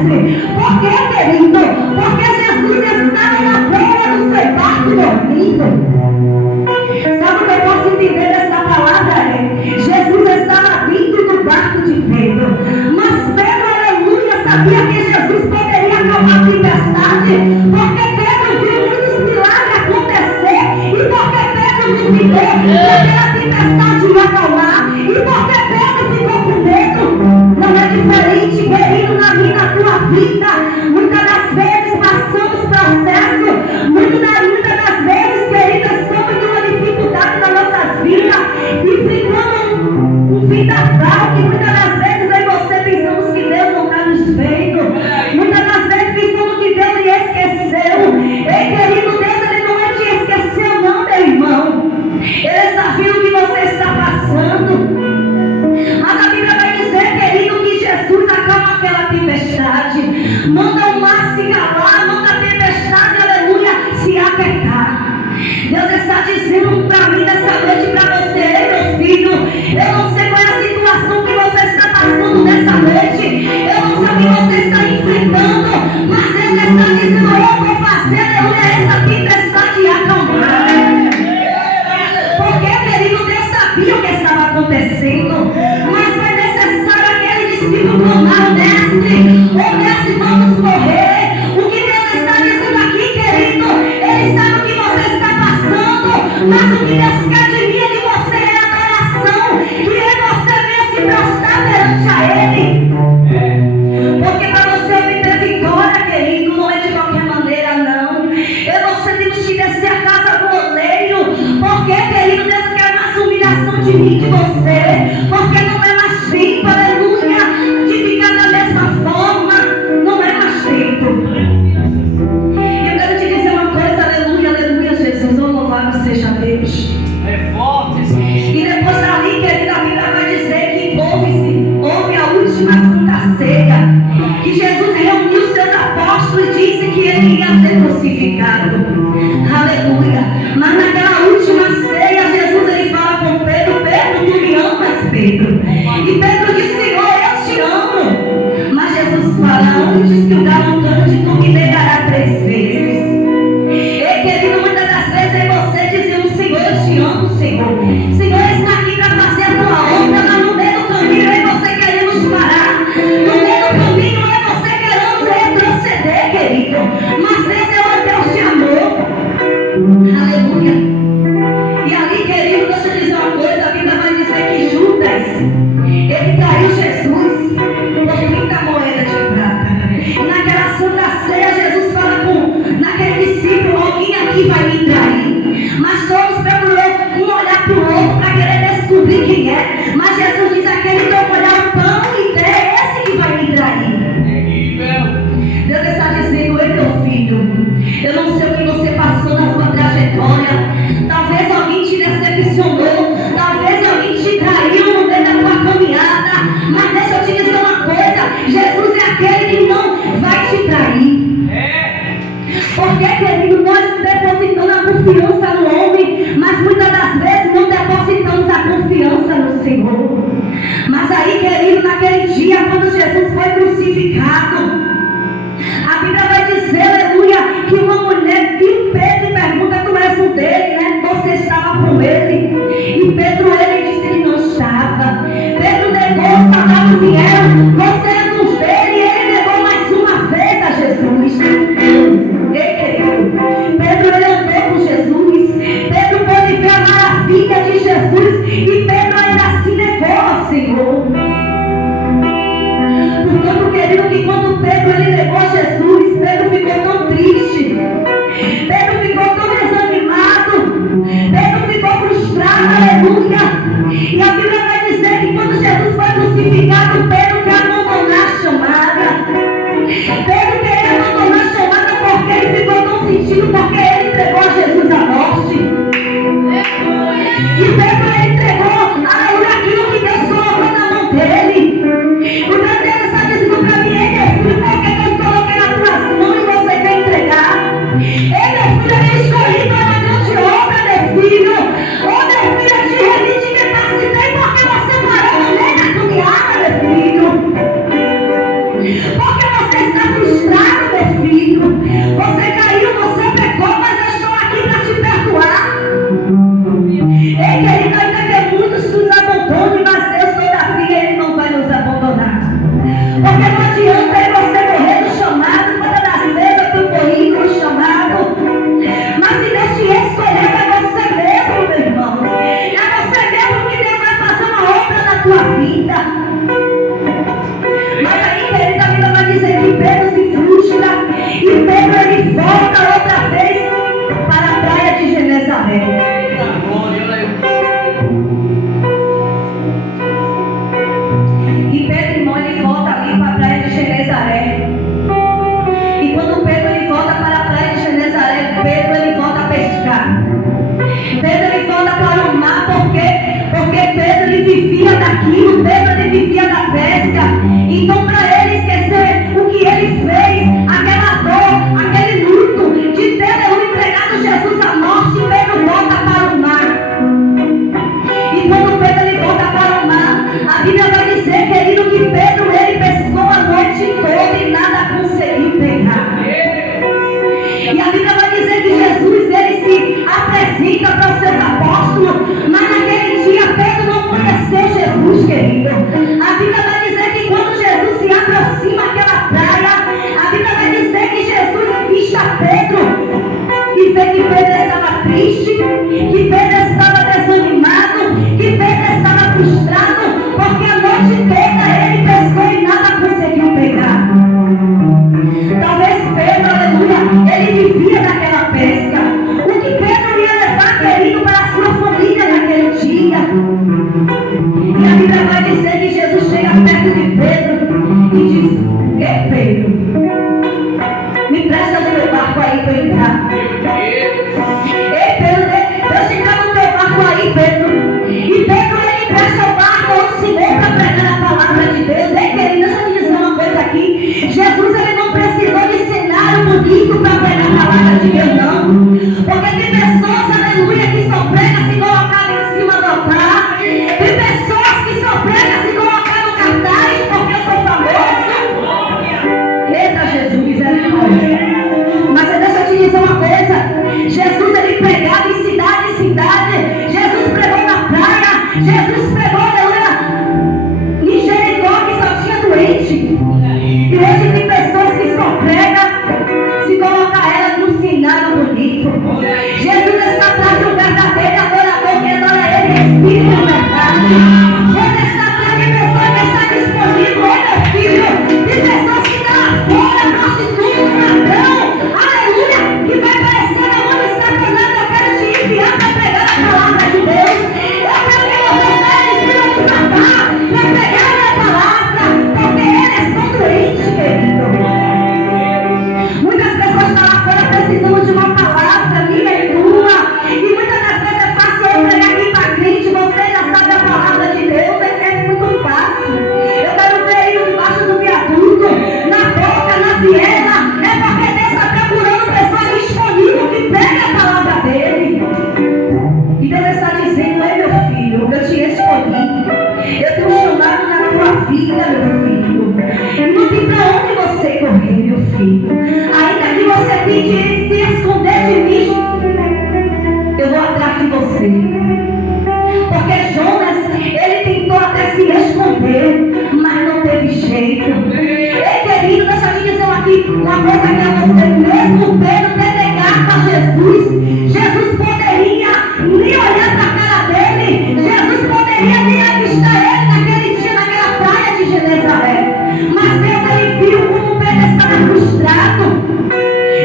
Por quê, querido? Porque Jesus estava na beira do crucificado. Aleluia. Mas naquela última ceia, Jesus ele fala com Pedro: Pedro, tu me amas, Pedro? E Pedro diz: Senhor, eu te amo. Mas Jesus fala: antes que o galo cante, tu me negarás 3 vezes. E querido, muitas das vezes é você dizendo: Senhor, eu te amo, Senhor. Senhor está aqui para fazer a tua obra, mas no meio do caminho é você querendo parar. No meio do caminho é você querendo retroceder, querido. Mas Deus é um Deus de amor. Aleluia. E ali, querido, deixa eu dizer uma coisa. A Bíblia vai dizer que Judas, ele traiu Jesus por 30 moedas de prata. E naquela santa ceia, Jesus fala naquele discípulo: alguém aqui vai me trair. Mas todos procurou um olhar para o outro para querer descobrir quem é. Mas Jesus diz: aquele que eu olhar o pão e der, é esse que vai me trair. Deus está dizendo: ei, meu filho, eu não sei o que você passou na sua trajetória. Talvez alguém te decepcionou, talvez alguém te traiu no meio da tua caminhada. Mas deixa eu te dizer uma coisa: Jesus é aquele que não vai te trair. Porque, querido, nós depositamos a confiança no homem, mas muitas das vezes não depositamos a confiança no Senhor. Mas aí, querido, naquele dia, quando Jesus foi crucificado, a Bíblia vai dizer, aleluia, que uma mulher viu Pedro e pergunta: tu és um dele, né? Você estava com ele? E Pedro, ele disse que não estava. Pedro negou, os palavras vieram: você é um dele. E ele negou mais uma vez a Jesus. Pedro, ele andou com Jesus. Pedro pôde ver a maravilha de Jesus. E Pedro ainda assim negou ao Senhor. Portanto, querido, que quando Pedro ele negou a Jesus, Pedro ficou tão triste. Pedro ficou tão desanimado. Pedro ficou frustrado, aleluia. E a Bíblia vai dizer que quando Jesus foi crucificado, Pedro quer abandonar a chamada. Pedro queria abandonar a chamada porque ele ficou tão sentido, porque ele entregou a Jesus à morte. E Pedro ele entregou, aleluia, aquilo que Deus colocou na mão dele. O Deus dele está dizendo para mim: ei, meu filho, por que eu coloquei nas tuas mãos e você quer entregar? Ei, meu filho, eu escolhi para uma grande obra, meu filho. Ô, meu filho, eu te revi, te capacitei porque você parou no meio da caminhada, meu filho. Porque você está frustrado, meu filho. Você caiu, você pecou, mas eu estou aqui para te perdoar. Ei, querido, ainda que muitos nos abandonem, mas Deus todavia Ele não vai nos abandonar. Porque não adianta você morrer no chamado. Quando das vezes eu tenho corrido no chamado. Mas se Deus te escolher, é você mesmo, meu irmão. É você mesmo que Deus vai fazer uma obra na tua vida. Mas aí, querida, a Bíblia vai dizer que Pedro se frustra. E Pedro ele volta outra vez para a praia de Genezaré. E Pedro, irmão, ele volta ali para a praia de Genezaré. E quando Pedro ele volta para a praia de Genezaré, Pedro ele volta a pescar. Pedro ele volta para o mar porque Pedro ele vivia daquilo, Pedro ele vivia da pesca. Então, para ele esquecer o que ele fez, aquela dor, aquele luto de ter entregado Jesus à morte, Pedro volta para o mar. E quando Pedro ele volta para o mar, a Bíblia vai dizer, querido, que Pedro ele pescou a noite toda e nada conseguiu pegar. E a Bíblia vai dizer que Jesus ele se apresenta para os seus apóstolos, mas naquele dia Pedro não conheceu Jesus, querido. A Bíblia vai dizer que quando Jesus se aproxima daquela praia, a Bíblia vai dizer que Jesus avista Pedro e vê que Pedro estava triste, que Pedro estava desanimado, que Pedro estava frustrado, porque a noite toda ele pescou e nada conseguiu pegar. Talvez Pedro, aleluia, ele vivia daquela pesca. O que Pedro ia levar, querido, para a sua família naquele dia. E a Bíblia vai dizer que Jesus chega perto de Pedro e diz: ei, Pedro, me presta o seu barco aí para eu entrar. Ei, Pedro, deixa eu entrar no Jesus. Jesus poderia nem olhar para a cara dele. Jesus poderia nem avistar ele naquele dia, naquela praia de Genezaré. Mas Deus, ele viu como Pedro estava frustrado.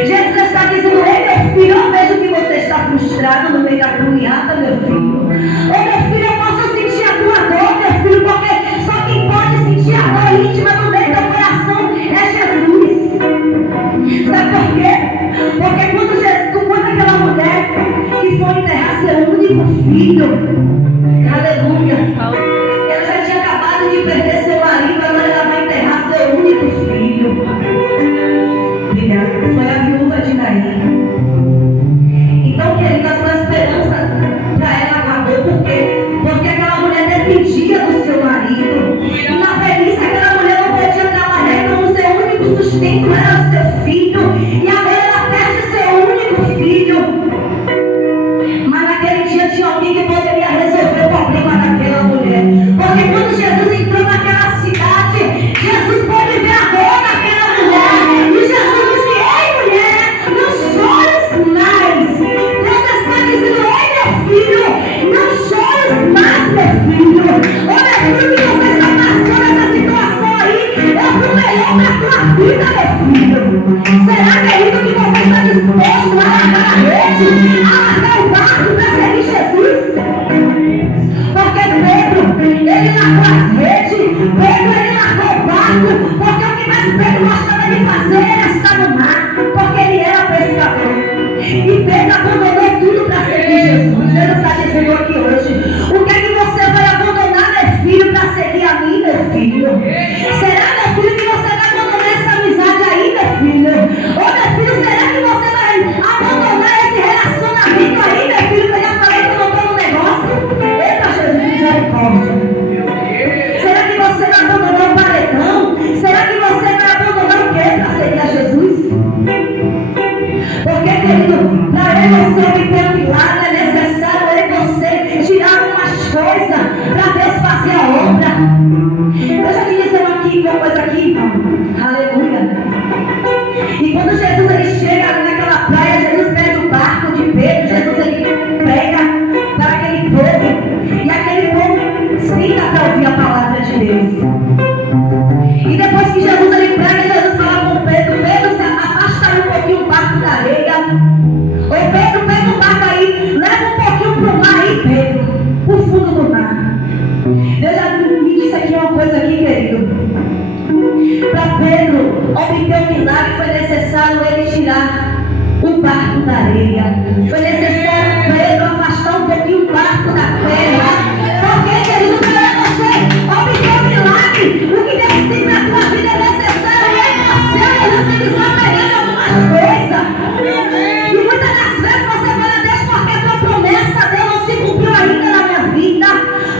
Jesus está dizendo: ei, meu filho, eu vejo que você está frustrado no meio da caminhada, meu filho. Ô, meu filho, eu posso sentir a tua dor, meu filho, porque só quem pode sentir a dor íntima do meio do coração é Jesus. Sabe por quê? Porque quando aquela mulher que foi enterrar seu único filho, aleluia, ela já tinha acabado de perder seu marido, agora ela vai enterrar seu único filho. Foi a viúva de Naim. Então, querida, a sua esperança para ela acabou. Por quê? Porque aquela mulher dependia do seu marido. E na velhice, aquela mulher não podia trabalhar, então o seu único sustento era o seu filho. E agora ela perde seu único filho. Mas naquele dia tinha alguém que poderia resolver o problema daquela mulher. Porque quando Jesus entrou naquela cidade, Jesus pôde ver a dor daquela mulher. E Jesus disse: ei, mulher, não chores mais. Deus está dizendo: ei, meu filho, não chores mais, meu filho. Olha, filho, que você está passando essa situação aí, é o melhor para a tua vida, meu filho. Será, querido, que você está disposto a largar a rede, a largar o barco para seguir Jesus? Porque Pedro, ele largou as redes, Pedro, ele largou o barco, porque o que mais Pedro gostava de fazer era estar no mar, porque ele era pescador. E Pedro abandonou tudo para seguir Jesus. Deus está dizendo aqui hoje: o que é que você vai abandonar, meu filho, para seguir a mim, meu filho? Será, meu filho, que você vai abandonar essa amizade aí, meu filho? Ô, meu filho, será que você vai abandonar esse relacionamento aí, meu filho? Que eu já falei que eu não estou no negócio. Eita, Jesus, misericórdia. Será que você vai abandonar o paredão? Será que você vai abandonar o quê para seguir a Jesus? Porque, querido, para eu você obter o milagre, é necessário eu e você tirar algumas coisas para Deus fazer a obra. Deixa eu te dizer uma coisa aqui, irmão. Aleluia. E quando Jesus ele chega ali naquela praia, Jesus pede o barco de Pedro, Jesus ele prega para aquele povo, e aquele povo senta para ouvir a palavra de Deus. E depois que Jesus ele prega, Jesus fala com Pedro: Pedro, se afasta aí um pouquinho o barco da areia. Ô Pedro, pega o barco aí, leva um pouquinho para o mar aí, Pedro, para o fundo do mar. Deus já me disse aqui uma coisa aqui, querido. Para Pedro obter o milagre foi necessário ele tirar o barco da areia. Foi necessário Pedro afastar um pouquinho o barco da terra. Porque, querido, para você obter o milagre, o que Deus tem para a tua vida é necessário eu e você desapegar algumas coisas. E muitas das vezes você fala: Deus, porque a tua promessa, Deus, não se cumpriu ainda na minha vida.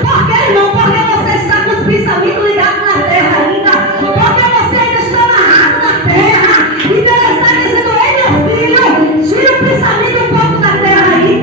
Por que, irmão? Porque você está com os pensamentos ligados na terra ainda. Porque você ainda está amarrado na terra. E Deus está dizendo: ei, meu filho, tira o pensamento um pouco da terra aí.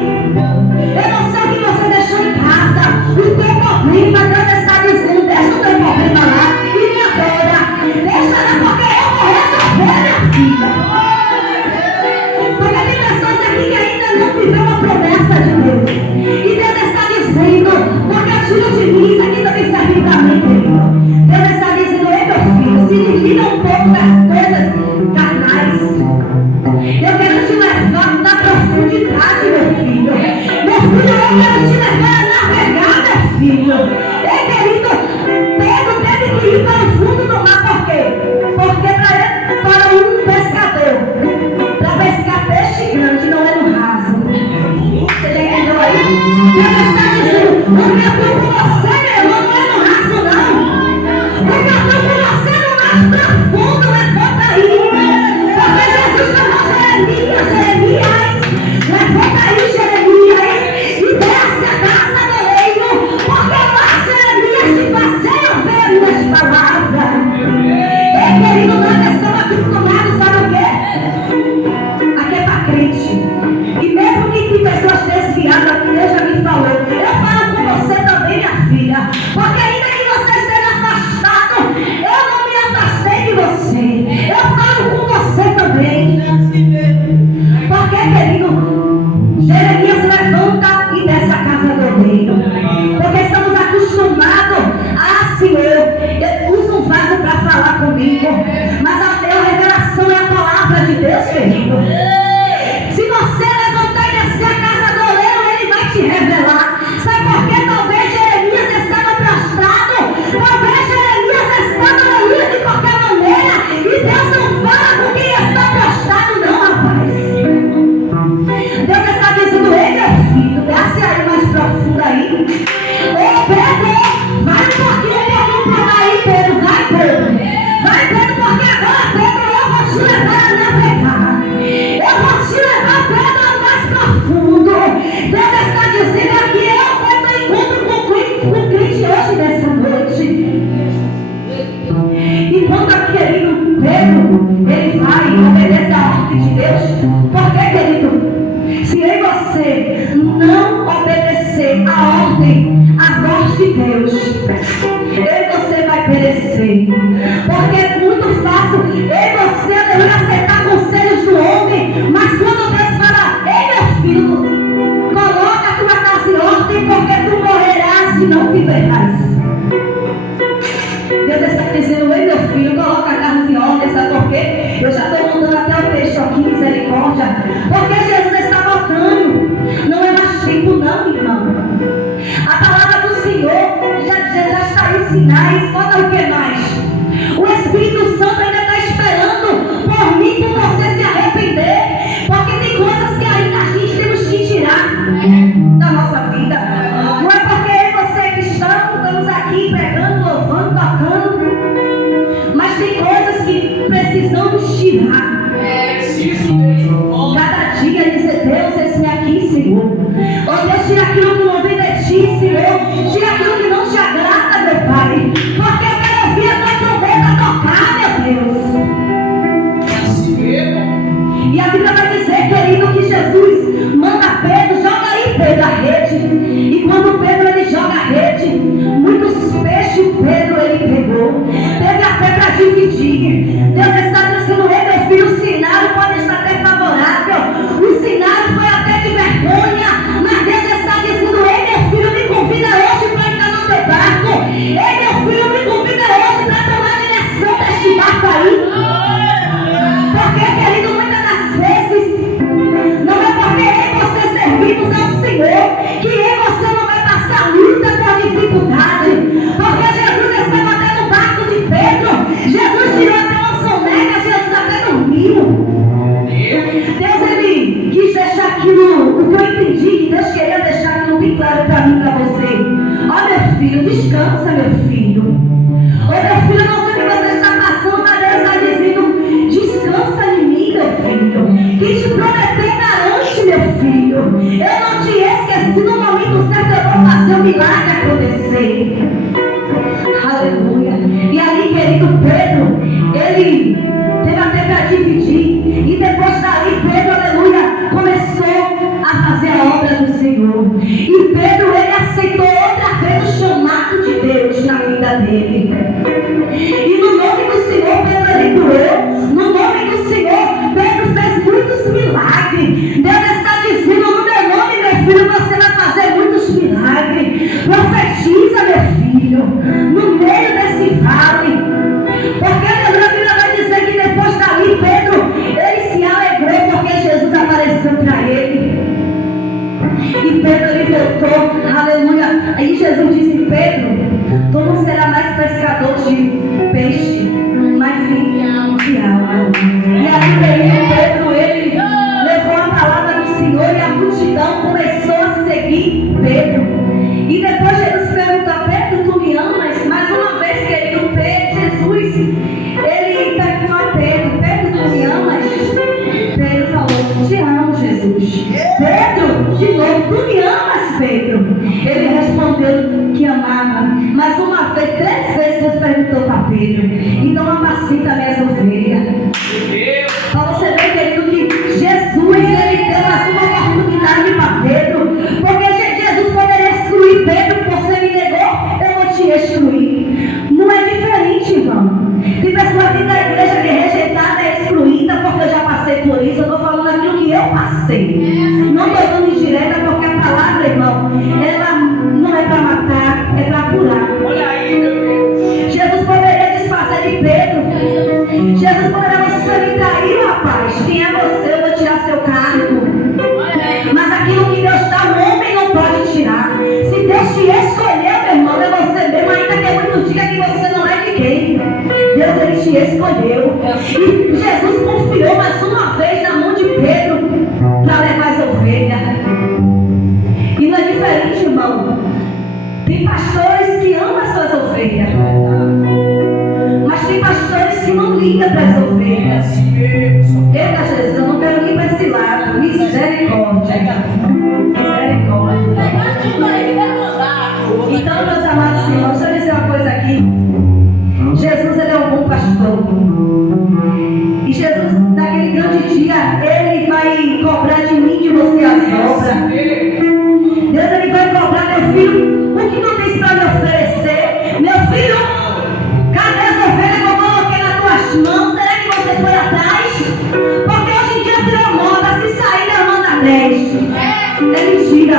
você não obedecer a ordem, a voz de Deus, eu e você vai perecer. Porque é muito fácil eu e você, aleluia, aceitar conselhos do homem, mas quando Deus fala, ei meu filho, coloca a tua casa em ordem, porque tu morrerás e não viverás. Deus está dizendo, ei meu filho, coloca a casa em ordem, sabe por quê? Eu já estou mandando até o texto aqui, misericórdia. Porque Jesus está voltando. Não é mais tempo não, irmão. A palavra do Senhor já está aí, sinais. Falta o que mais? O Espírito Santo ainda está esperando por mim, por você se arrepender. Porque tem coisas que ainda a gente temos que tirar da nossa vida. Não é porque eu e você é cristão, estamos aqui pregando, louvando, tocando. Mas tem coisas que precisamos tirar. Cada dia dizer, Deus, esse aqui, Senhor. Oh Deus, tira aquilo que não vem de ti, Senhor. Tira aquilo que não te agrada, meu Pai. Porque eu quero ouvir a tua trombeta tocar, meu Deus. E a Bíblia vai dizer, querido, que Jesus manda Pedro, joga aí, Pedro, a rede. E quando Pedro ele joga a rede, muitos peixes Pedro ele pegou. Teve até para dividir. Deus está dizendo, ei meu filho, o cenário pode estar até favorável. O cenário foi até de vergonha. Mas Deus está dizendo, ei meu filho, me convida hoje para entrar no teu barco. Ei meu filho, me convida hoje para tomar a direção deste barco aí. Porque, querido, muitas das vezes, não é porque eu e você servimos ao Senhor que eu e você não vai passar luta com dificuldade. Porque Jesus estava até no barco de Pedro. Jesus tirou até uma soneca, Jesus até dormiu. Deus, ele quis deixar aquilo, o que eu entendi, que Deus queria deixar aquilo bem claro para mim e para você. Ó meu filho, descansa, meu filho. Ô meu filho, não sei o que você está passando, mas Deus está dizendo, descansa em mim, meu filho. Que te prometer garante, meu filho. Eu não te esqueci, no momento certo eu vou fazer o milagre acontecer. Aleluia. E aí, querido Pedro, ele teve até para dividir. E depois daí, Pedro, aleluia, começou a fazer a obra do Senhor. E Pedro, ele aceitou outra vez o chamado de Deus na vida dele. E no nome do Senhor, Pedro, ele curou. No nome do Senhor, Pedro fez muitos milagres. Deus está dizendo, no meu nome, meu filho, você vai fazer muitos milagres. Profetiza, meu filho, no meio desse vale. Porque a Bíblia vai dizer que depois dali, Pedro, ele se alegrou porque Jesus apareceu para ele. E Pedro, ele voltou, aleluia. Aí Jesus disse, Pedro, tu não será mais pescador de peixe, mas sim de alma. E aí, Pedro, ele levou a palavra do Senhor e a multidão começou a seguir Pedro. E depois Jesus perguntou, Pedro, tu me amas? Mais uma vez, querido Pedro, Jesus, ele perguntou a Pedro, Pedro, tu me amas? Pedro falou, te amo, Jesus. Pedro, de novo, tu me amas, Pedro? Ele respondeu que amava. Mais uma vez, 3 vezes Deus perguntou para Pedro, então apacita minhas ovelhas. Para você ver, querido, que Jesus, ele deu mais uma oportunidade para Pedro. Porque Jesus poderia excluir Pedro, você me negou, eu vou te excluir. Não é diferente, irmão. Tem pessoas aqui da igreja que é rejeitada, é excluída, porque eu já passei por isso. Eu estou falando aquilo que eu passei. Não estou dando indireta, porque a palavra, irmão, ela não é para matar, é para curar. Olha aí, meu Deus. Jesus poderia desfazer de Pedro. Jesus poderia, você me traiu, rapaz. Quem é você? Eu vou tirar seu cargo. Mas aquilo que Deus dá, o homem não pode tirar. Se Deus te escolheu, meu irmão, é você mesmo, ainda que muito diga que você não é ninguém. Deus, ele te escolheu. E Jesus confiou mais uma vez na mão de Pedro para levar as ovelhas. E não é diferente, irmão. Tem pastores que amam as suas ovelhas, mas tem pastores que não ligam para as ovelhas. Eita, Jesus, eu não quero ir para esse lado. Misericórdia. Misericórdia. Então, meus amados irmãos, deixa eu dizer uma coisa aqui. Jesus, ele é um bom pastor. E Jesus, daquele grande 10. É mentira.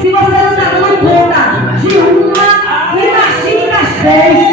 Se você não está dando conta de uma, imagine das 10.